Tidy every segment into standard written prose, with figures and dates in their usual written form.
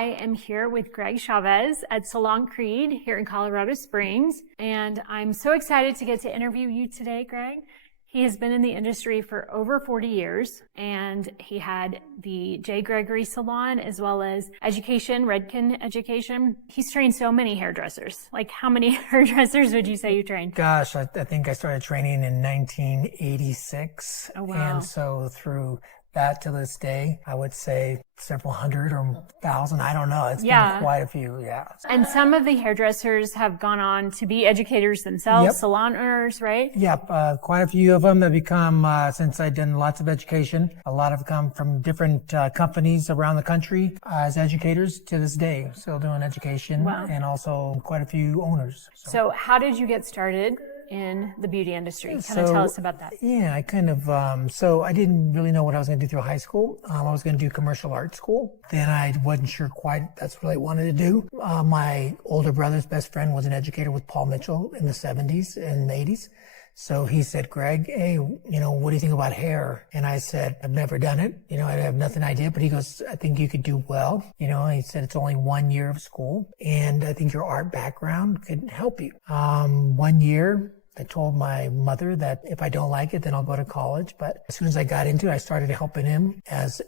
I am here with Greg Chavez at Salon Kreed here in Colorado Springs, and I'm so excited to get to interview you today, Greg. He has been in the industry for over 40 years, and he had the J. Gregory Salon as well as Education, Redken Education. He's trained so many hairdressers. Like, how many hairdressers would you say you trained? Gosh, I think I started training in 1986. Oh, wow. And so through that to this day, I would say several hundred or thousand. I don't know. It's been quite a few, yeah. And some of the hairdressers have gone on to be educators themselves, salon owners, right? Yep, quite a few of them have become, since I've done lots of education, a lot have come from different companies around the country as educators to this day. Still doing education, and also quite a few owners. So how did you get started in the beauty industry? Kind of tell us about that. Yeah, I kind of, so I didn't really know what I was going to do through high school. I was going to do commercial art school. Then I wasn't sure quite that's what I wanted to do. My older brother's best friend was an educator with Paul Mitchell in the 70s and 80s. So he said, Greg, hey, what do you think about hair? And I said, I've never done it. I have nothing idea. But he goes, I think you could do well. He said, it's only 1 year of school. And I think your art background could help you. 1 year, I told my mother that if I don't like it, then I'll go to college. But as soon as I got into it, I started helping him as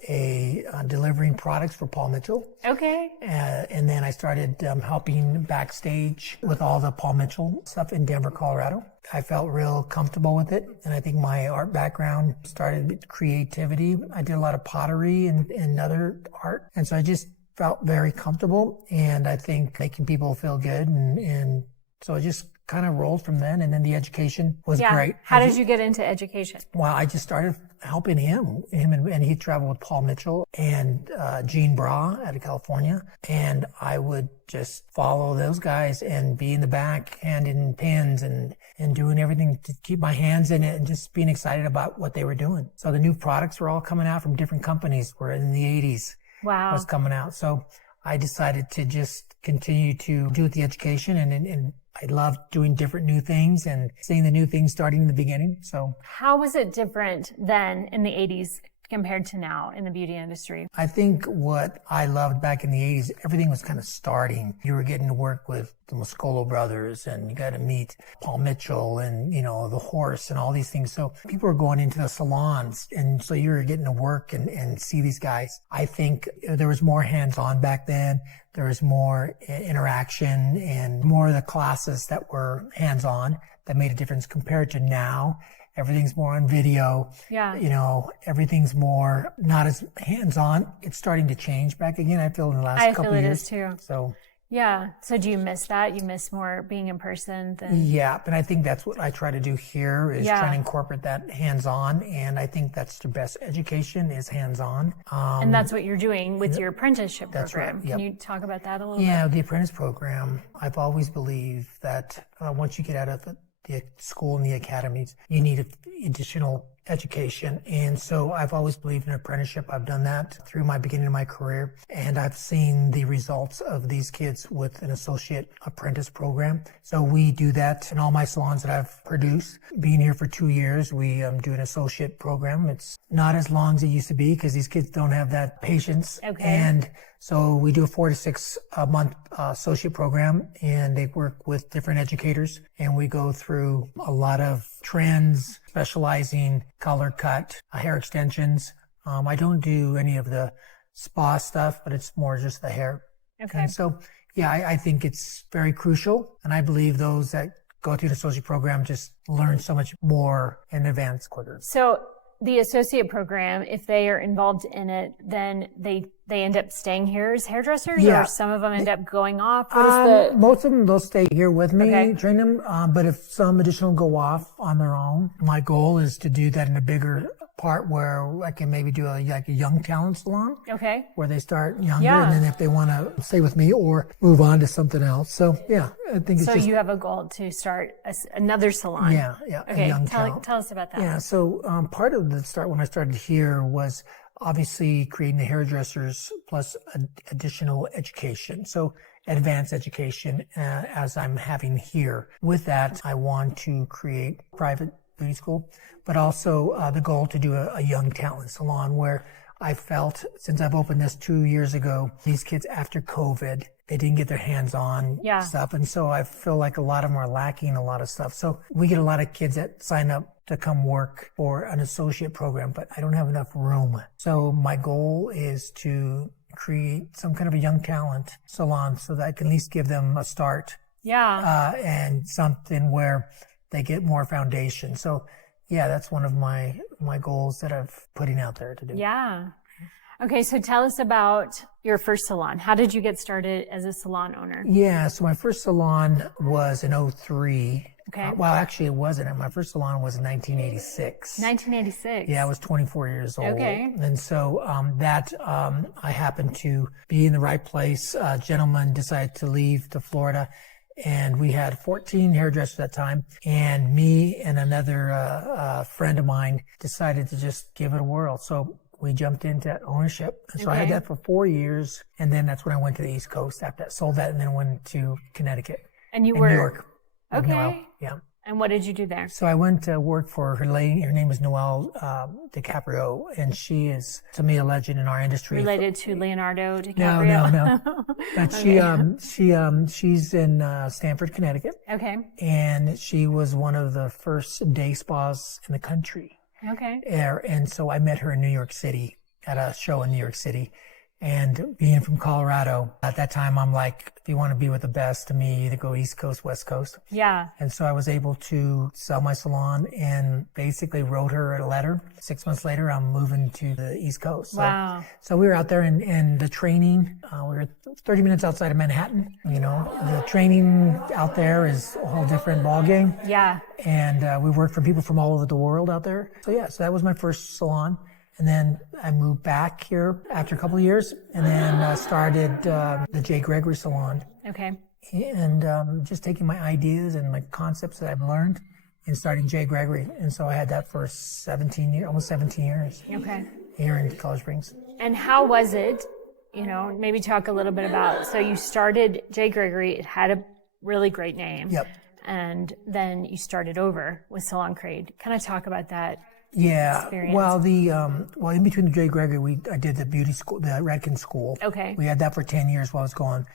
delivering products for Paul Mitchell. Okay. And then I started helping backstage with all the Paul Mitchell stuff in Denver, Colorado. I felt real comfortable with it. And I think my art background started with creativity. I did a lot of pottery and other art. And so I just felt very comfortable. And I think making people feel good. And so I just kind of rolled from then, and then the education was great. How did you get into education? Well, I just started helping him and he traveled with Paul Mitchell and Gene Bra out of California, and I would just follow those guys and be in the back handing pins and doing everything to keep my hands in it and just being excited about what they were doing. So the new products were all coming out from different companies. Were in the 80s. Wow. Was coming out. So I decided to just continue to do the education, and I loved doing different new things and seeing the new things starting in the beginning. So how was it different then in the 80s compared to now in the beauty industry? I think what I loved back in the 80s, everything was kind of starting. You were getting to work with the Muscolo brothers, and you got to meet Paul Mitchell and, the horse and all these things. So people were going into the salons, and so you were getting to work and see these guys. I think there was more hands-on back then. There was more interaction and more of the classes that were hands-on that made a difference compared to now. Everything's more on video. Yeah. Everything's more not as hands-on. It's starting to change back again, I feel, in the last couple of years. I feel it is too. So. Yeah. So do you miss that? You miss more being in person than... Yeah. And I think that's what I try to do here is try to incorporate that hands-on. And I think that's the best education is hands-on. And that's what you're doing with your apprenticeship program. That's right. Yep. Can you talk about that a little bit? Yeah. The apprentice program, I've always believed that once you get out of the school and the academies, you need additional education. And so I've always believed in apprenticeship. I've done that through my beginning of my career. And I've seen the results of these kids with an associate apprentice program. So we do that in all my salons that I've produced. Being here for 2 years, we do an associate program. It's not as long as it used to be because these kids don't have that patience. Okay. And so we do a 4 to 6 month associate program, and they work with different educators, and we go through a lot of trends, specializing, color cut, hair extensions. I don't do any of the spa stuff, but it's more just the hair. Okay. And so, I think it's very crucial, and I believe those that go through the associate program just learn so much more in advance quicker. So the associate program, if they are involved in it, then they end up staying here as hairdressers, or some of them end up going off? Most of them, they'll stay here with me, train them. But if some additional go off on their own, my goal is to do that in a bigger part where I can maybe do a young talent salon. Okay. Where they start younger, and then if they want to stay with me or move on to something else. So I think it's you have a goal to start another salon. Yeah. Okay. A young talent. Tell us about that. Yeah. So part of the start when I started here was obviously creating the hairdressers plus additional education. So advanced education as I'm having here. With that, I want to create private beauty school, but also the goal to do a young talent salon where I felt since I've opened this 2 years ago, these kids after COVID, they didn't get their hands on stuff. And so I feel like a lot of them are lacking a lot of stuff. So we get a lot of kids that sign up to come work for an associate program, but I don't have enough room. So my goal is to create some kind of a young talent salon so that I can at least give them a start. And something where they get more foundation. So yeah, that's one of my goals that I'm putting out there to do. Yeah. Okay, so tell us about your first salon. How did you get started as a salon owner? Yeah, so my first salon was in 2003. Okay. Well, actually, it wasn't. My first salon was in 1986. 1986. Yeah, I was 24 years old. Okay. And so I happened to be in the right place. A gentleman decided to leave to Florida, and we had 14 hairdressers at that time. And me and another friend of mine decided to just give it a whirl. So we jumped into ownership. And so I had that for 4 years. And then that's when I went to the East Coast after that, sold that, and then went to Connecticut. And you were New York. Okay. Noelle. Yeah. And what did you do there? So I went to work for her lady. Her name is Noelle DiCaprio, and she is, to me, a legend in our industry. Related to Leonardo DiCaprio? No. But she's in Stamford, Connecticut. Okay. And she was one of the first day spas in the country. Okay. And so I met her in New York City at a show in New York City. And being from Colorado, at that time, I'm like, if you want to be with the best, to me, you either go East Coast, West Coast. Yeah. And so I was able to sell my salon and basically wrote her a letter. 6 months later, I'm moving to the East Coast. Wow. So we were out there and the training, we were 30 minutes outside of Manhattan. You know, the training out there is a whole different ballgame. Yeah. And we worked for people from all over the world out there. So yeah, so that was my first salon. And then I moved back here after a couple of years and then started the J. Gregory Salon. Okay. And just taking my ideas and my concepts that I've learned and starting J. Gregory. And so I had that for almost 17 years. Okay. Here in Colorado Springs. And how was it? You know, maybe talk a little bit about, so you started J. Gregory. It had a really great name. Yep. And then you started over with Salon Kreed. Kind of talk about that. Yeah. Experience. Well, in between the J. Gregory, I did the beauty school, the Redken School. Okay. We had that for 10 years while I was going.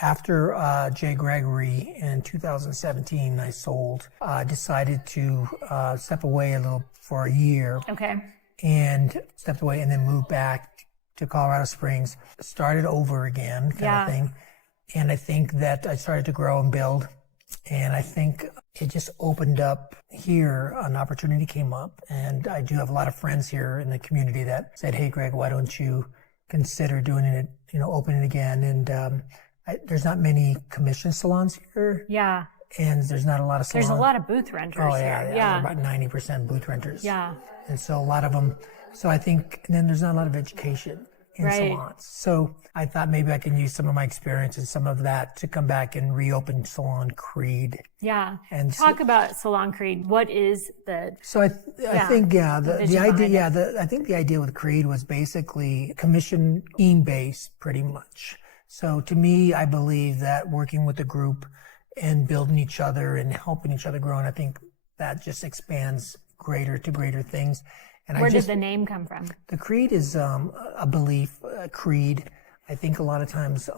After J. Gregory in 2017, I sold. I decided to step away a little for a year. Okay. And stepped away and then moved back to Colorado Springs. Started over again, kind of thing. And I think that I started to grow and build. And I think it just opened up here, an opportunity came up. And I do have a lot of friends here in the community that said, hey, Greg, why don't you consider doing it, opening again? And there's not many commission salons here. Yeah. And there's not a lot of salons. There's a lot of booth renters here. Yeah. About 90% booth renters. Yeah. And so a lot of them, so I think, and then there's not a lot of education in salons. So I thought maybe I can use some of my experience and some of that to come back and reopen Salon Kreed. Yeah. And talk about Salon Kreed. What is the? So I think, the idea, I think the idea with Kreed was basically commission team based pretty much. So to me, I believe that working with a group and building each other and helping each other grow, and I think that just expands greater to greater things. And where did the name come from? The Kreed is a belief, a creed. I think a lot of times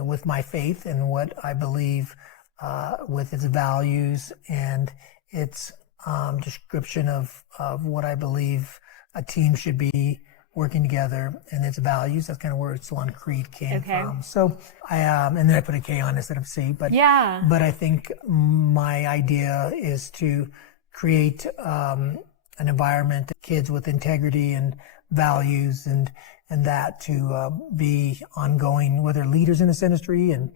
with my faith and what I believe with its values and its description of what I believe a team should be working together and its values. That's kind of where Salon Kreed came from. So and then I put a K on instead of C. But I think my idea is to create an environment, kids with integrity and values and that to be ongoing, whether leaders in this industry and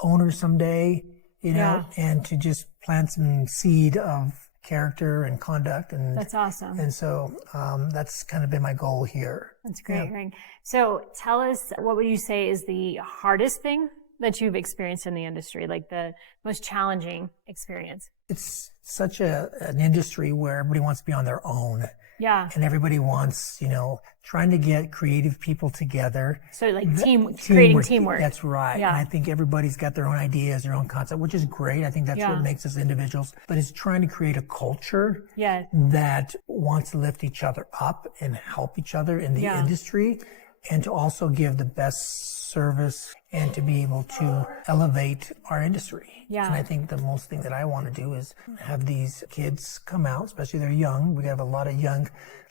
owners someday, and to just plant some seed of character and conduct. And that's awesome. And so that's kind of been my goal here. That's great, Greg. So tell us, what would you say is the hardest thing that you've experienced in the industry, like the most challenging experience? It's such an industry where everybody wants to be on their own. Yeah. And everybody wants, trying to get creative people together. So like creating teamwork. That's right. Yeah. And I think everybody's got their own ideas, their own concept, which is great. I think that's what makes us individuals. But it's trying to create a culture that wants to lift each other up and help each other in the industry, and to also give the best service and to be able to elevate our industry. Yeah. And I think the most thing that I want to do is have these kids come out, especially they're young. We have a lot of young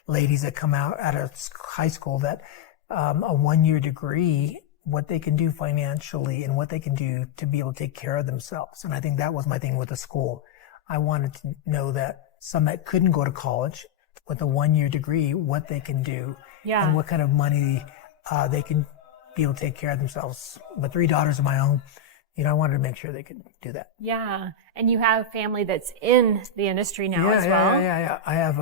ladies that come out of high school that a 1-year degree, what they can do financially and what they can do to be able to take care of themselves. And I think that was my thing with the school. I wanted to know that some that couldn't go to college with a 1-year degree, what they can do and what kind of money they can be able to take care of themselves. With 3 daughters of my own, I wanted to make sure they could do that. Yeah. And you have family that's in the industry now as well. Yeah. I have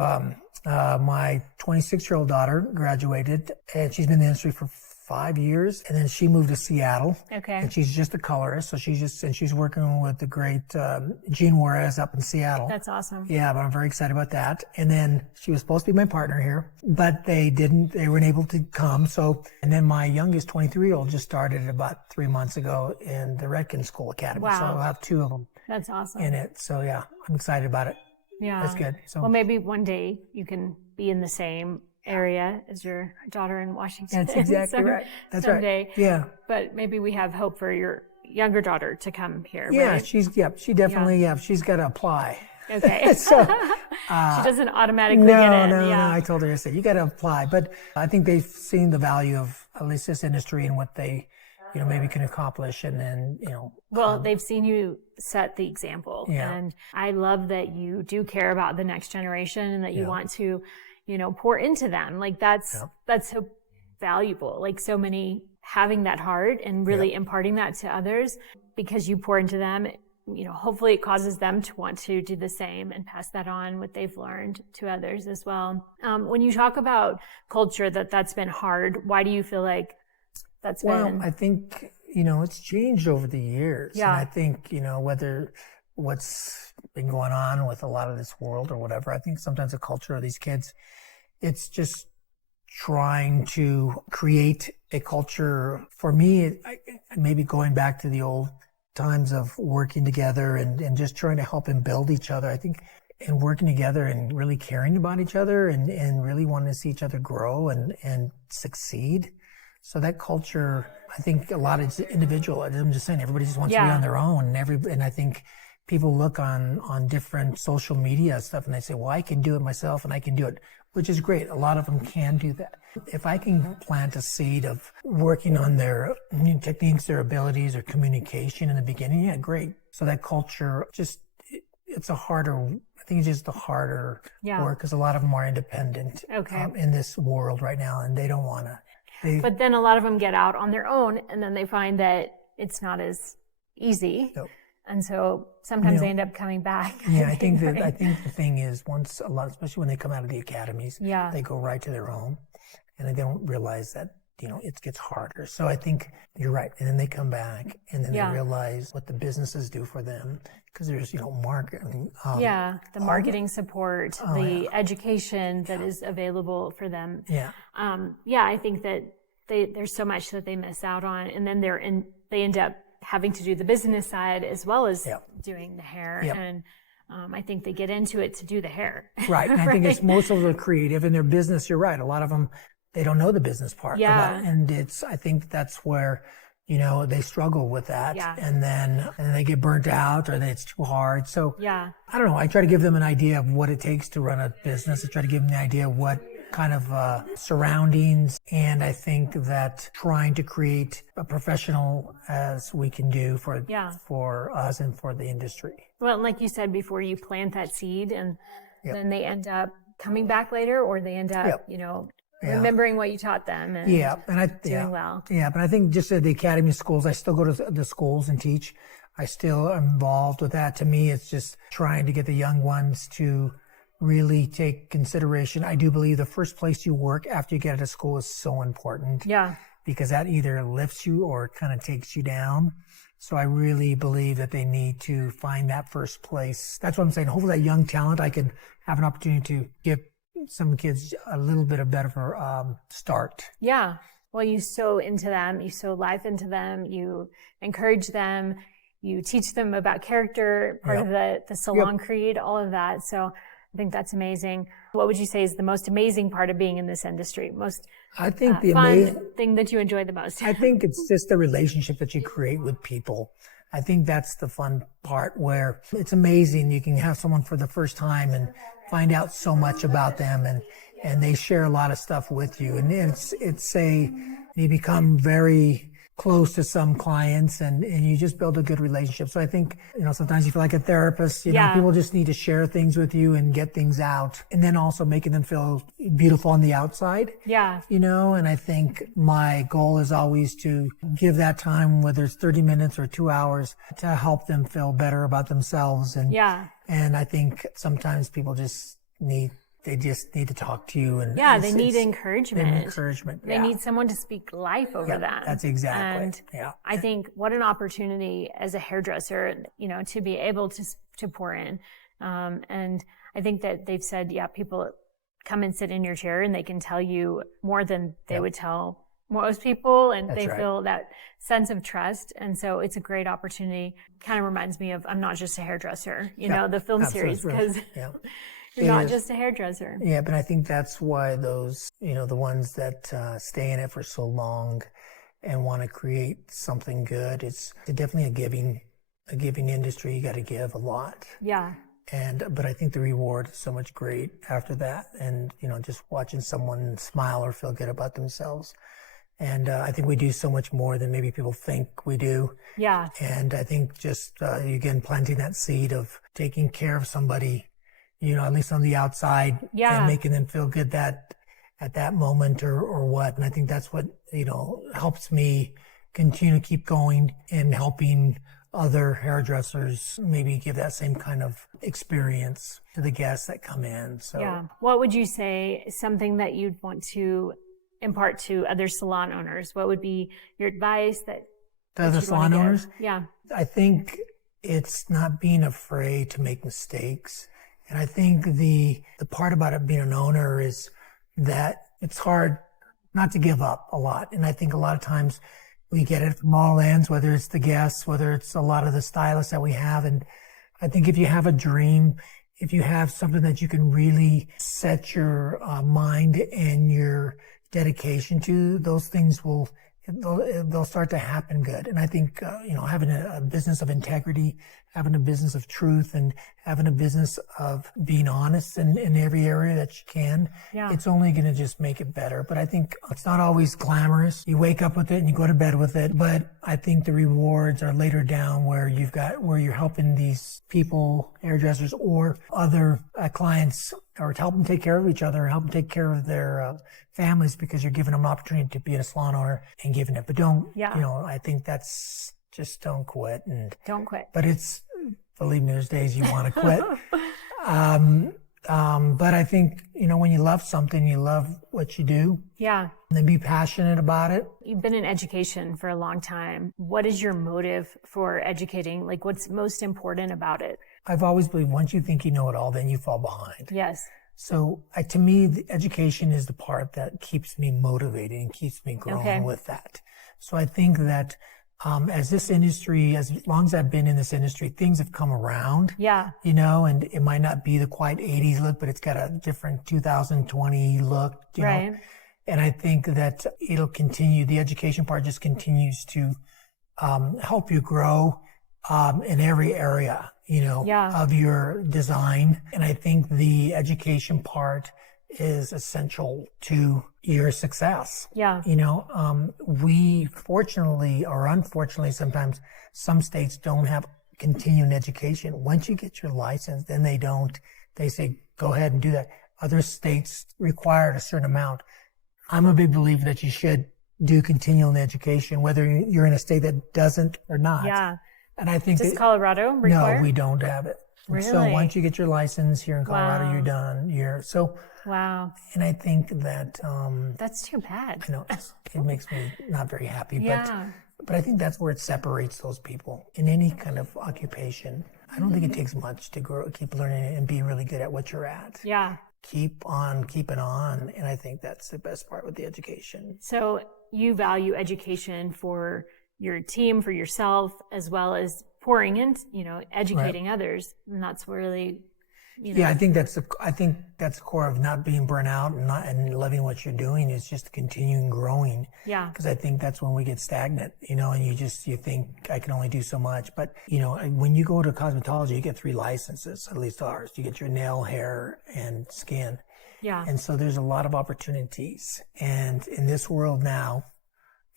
my 26-year-old daughter graduated, and she's been in the industry for 5 years, and then she moved to Seattle. Okay. And she's just a colorist, so she's working with the great Gene Juarez up in Seattle. That's awesome. Yeah, but I'm very excited about that. And then she was supposed to be my partner here, but they weren't able to come. And then my youngest 23-year-old just started about 3 months ago in the Redkin School Academy. Wow. So I'll have 2 of them. That's awesome. In it. So yeah, I'm excited about it. Yeah. That's good. So well, maybe one day you can be in the same area as your daughter in Washington. That's exactly right. That's someday. Right. Yeah. But maybe we have hope for your younger daughter to come here. Yeah, right? she definitely, she's got to apply. Okay. So she doesn't automatically get in. No. I told her, I said, you got to apply. But I think they've seen the value of at least this industry and what they, maybe can accomplish. And then, Well, they've seen you set the example. Yeah. And I love that you do care about the next generation and that you want to, pour into them. Like that's so valuable. Like so many having that heart and really imparting that to others because you pour into them. Hopefully it causes them to want to do the same and pass that on, what they've learned, to others as well. When you talk about culture, that's been hard, why do you feel like that's been? Well, I think, it's changed over the years. Yeah. And I think, whether what's been going on with a lot of this world or whatever, I think sometimes the culture of these kids, it's just trying to create a culture. For me, maybe going back to the old times of working together and just trying to help and build each other. I think and working together and really caring about each other and really wanting to see each other grow and succeed. So that culture, I think a lot of individual, I'm just saying, everybody just wants to be on their own. And I think people look on different social media stuff and they say, well, I can do it myself and I can do it, which is great. A lot of them can do that. If I can plant a seed of working on their techniques, their abilities, or communication in the beginning, yeah, great. So that culture, it's a harder, I think it's just a harder work because a lot of them are independent in this world right now and they don't want to. But then a lot of them get out on their own and then they find that it's not as easy. Nope. And so sometimes they end up coming back. Yeah, I think the thing is once a lot, especially when they come out of the academies, they go right to their home and they don't realize that, it gets harder. So I think you're right. And then they come back and then they realize what the businesses do for them because there's, marketing. The marketing support, the education that is available for them. Yeah. I think that there's so much that they miss out on and then they end up having to do the business side as well as doing the hair. Yep. And I think they get into it to do the hair. Right. And I think it's most of the creative in their business. You're right. A lot of them, they don't know the business part. Yeah. And I think that's where, they struggle with that. Yeah. And then they get burnt out or it's too hard. So I don't know. I try to give them an idea of what it takes to run a business. I try to give them the idea of what kind of surroundings. And I think that trying to create a professional as we can do for us and for the industry. Well, and like you said before, you plant that seed and then they end up coming back later or they end up, remembering what you taught them and doing well. Yeah, but I think just at the academy schools, I still go to the schools and teach. I still am involved with that. To me, it's just trying to get the young ones to really take consideration. I do believe the first place you work after you get out of school is so important. Yeah. Because that either lifts you or kind of takes you down. So I really believe that they need to find that first place. That's what I'm saying. Hopefully that young talent, I can have an opportunity to give some kids a little bit of better start. Yeah. Well, you sow into them, you sow life into them, you encourage them, you teach them about character, part of the Salon Kreed, all of that. So I think that's amazing. What would you say is the most amazing part of being in this industry? Most I think the fun thing that you enjoy the most? I think it's just the relationship that you create with people. I think that's the fun part, where it's amazing. You can have someone for the first time and find out so much about them, and they share a lot of stuff with you. And you become very close to some clients, and you just build a good relationship. So I think, sometimes you feel like a therapist, people just need to share things with you and get things out, and then also making them feel beautiful on the outside. Yeah. And I think my goal is always to give that time, whether it's 30 minutes or 2 hours, to help them feel better about themselves. And I think sometimes people just need to talk to you, and they need encouragement. They need someone to speak life over them. That's exactly. And I think what an opportunity as a hairdresser, to be able to pour in. And I think that they've said, people come and sit in your chair and they can tell you more than they would tell most people, and they feel that sense of trust. And so it's a great opportunity. Kind of reminds me of I'm Not Just a Hairdresser, the film series, because you're not just a hairdresser. Yeah, but I think that's why those, the ones that stay in it for so long and want to create something good, it's definitely a giving industry. You got to give a lot. Yeah. But I think the reward is so much great after that. And, just watching someone smile or feel good about themselves. And I think we do so much more than maybe people think we do. Yeah. And I think just, again, planting that seed of taking care of somebody, at least on the outside, and making them feel good at that moment or what. And I think that's what, helps me continue to keep going and helping other hairdressers maybe give that same kind of experience to the guests that come in. So what would you say something that you'd want to impart to other salon owners? What would be your advice to other salon owners? Yeah. I think it's not being afraid to make mistakes. And I think the part about it being an owner is that it's hard not to give up a lot. And I think a lot of times we get it from all ends, whether it's the guests, whether it's a lot of the stylists that we have. And I think if you have a dream, if you have something that you can really set your mind and your dedication to, those things they'll start to happen good. And I think, having a business of integrity, having a business of truth, and having a business of being honest in every area that you can, it's only going to just make it better. But I think it's not always glamorous. You wake up with it and you go to bed with it. But I think the rewards are later down, where you're helping these people, hairdressers or other clients, or to help them take care of each other, help them take care of their families, because you're giving them an opportunity to be a salon owner and giving it. But don't, I think that's just don't quit. Don't quit. But believe me, there's days you want to quit. But I think, when you love something, you love what you do. Yeah. And then be passionate about it. You've been in education for a long time. What is your motive for educating? Like, what's most important about it? I've always believed once you think you know it all, then you fall behind. Yes. So to me, the education is the part that keeps me motivated and keeps me growing with that. So I think that as this industry, as long as I've been in this industry, things have come around. Yeah. And it might not be the quite 80s look, but it's got a different 2020 look. You know? And I think that it'll continue. The education part just continues to help you grow in every area, of your design. And I think the education part is essential to your success. Yeah. We fortunately or unfortunately, sometimes some states don't have continuing education. Once you get your license, then they say, go ahead and do that. Other states require a certain amount. I'm a big believer that you should do continuing education, whether you're in a state that doesn't or not. Yeah. And I think does Colorado require? No, we don't have it. Really? So once you get your license here in Colorado, you're done. Wow. And I think that that's too bad. I know it makes me not very happy. But I think that's where it separates those people in any kind of occupation. I don't think it takes much to keep learning and be really good at what you're at. Yeah. keep on keeping on. And I think that's the best part with the education. So you value education for your team, for yourself, as well as pouring in, educating others. And that's really, Yeah, I think that's the core of not being burnt out and loving what you're doing is just continuing growing. Yeah. Because I think that's when we get stagnant, and you think I can only do so much. But, when you go to cosmetology, you get 3 licenses, at least ours. You get your nail, hair, and skin. Yeah. And so there's a lot of opportunities. And in this world now,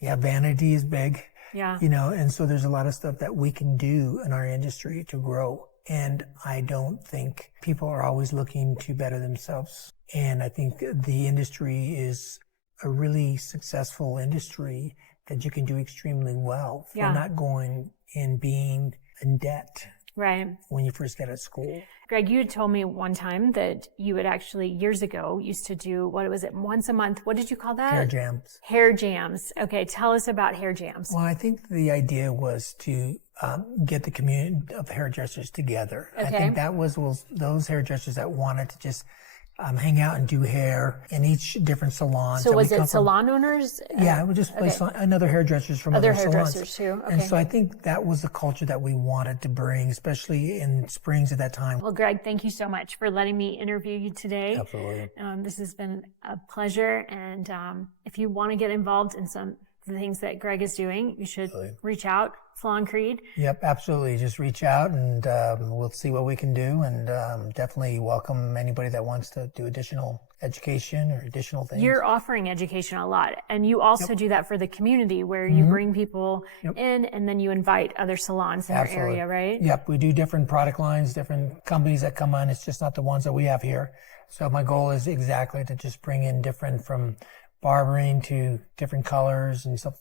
vanity is big. Yeah. And so there's a lot of stuff that we can do in our industry to grow. And I don't think people are always looking to better themselves. And I think the industry is a really successful industry that you can do extremely well for not going and being in debt. Right. When you first get out of school. Greg, you had told me one time that you would actually, years ago, used to do, once a month? What did you call that? Hair jams. Hair jams. Okay, tell us about hair jams. Well, I think the idea was to get the community of hairdressers together. Okay. I think that was those hairdressers that wanted to just hang out and do hair in each different salon. So was it salon owners? Yeah, it was just another hairdressers from other hairdressers salons. too. Okay. And so I think that was the culture that we wanted to bring, especially in Springs at that time. Well, Greg, thank you so much for letting me interview you today. Absolutely. This has been a pleasure. And if you want to get involved in some of the things that Greg is doing, you should reach out. Salon Kreed. Yep, absolutely. Just reach out and we'll see what we can do, and definitely welcome anybody that wants to do additional education or additional things. You're offering education a lot, and you also do that for the community where you bring people in and then you invite other salons in your area, right? Yep, we do different product lines, different companies that come on. It's just not the ones that we have here. So my goal is exactly to just bring in different from barbering to different colors and stuff,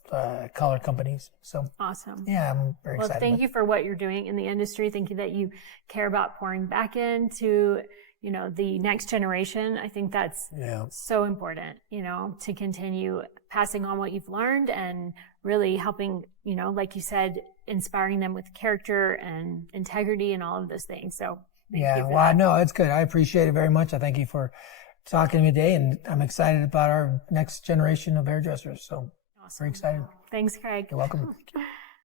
color companies. So awesome. Yeah, I'm very excited. Well, thank you for what you're doing in the industry. Thank you that you care about pouring back into, the next generation. I think that's so important, to continue passing on what you've learned and really helping, like you said, inspiring them with character and integrity and all of those things. So thank you for that. No, it's good. I appreciate it very much. I thank you for talking to me today, and I'm excited about our next generation of hairdressers. So, very excited. Thanks, Craig. You're welcome.